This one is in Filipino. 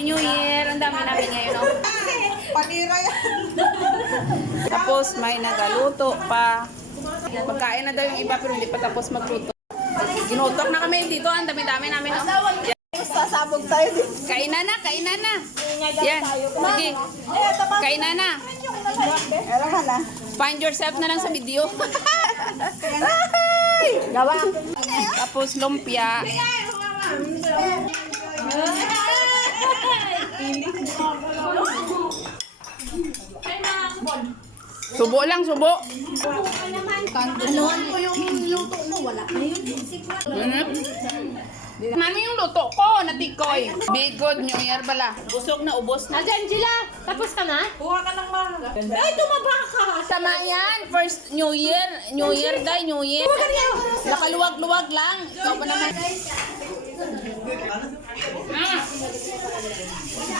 Happy New Year. Ang dami namin ngayon, no? Panira yan. Tapos may nagaluto pa. Pagkain na daw yung iba pero hindi pa tapos magluto. Ginutok na kami dito. Ang dami-dami namin, no? Sasabog tayo dito. Kainan na, kainan na. Yan. Sige. Kainan na. Pero na. Find yourself na lang sa video. Gawa. Tapos lumpia. Subo lang, subo. Anuhan ko yung luto mo. Wala na yun. Mami yung luto ko, natikoy. Bigod, New Year pala. Busog na, ubos na. Angela, tapos ka na? Kuha ka ng mahal. Ay, tumaba ka! Tama yan. First New Year. New Year, guy. New Year. Nakaluwag-luwag lang. Ikaw pa naman.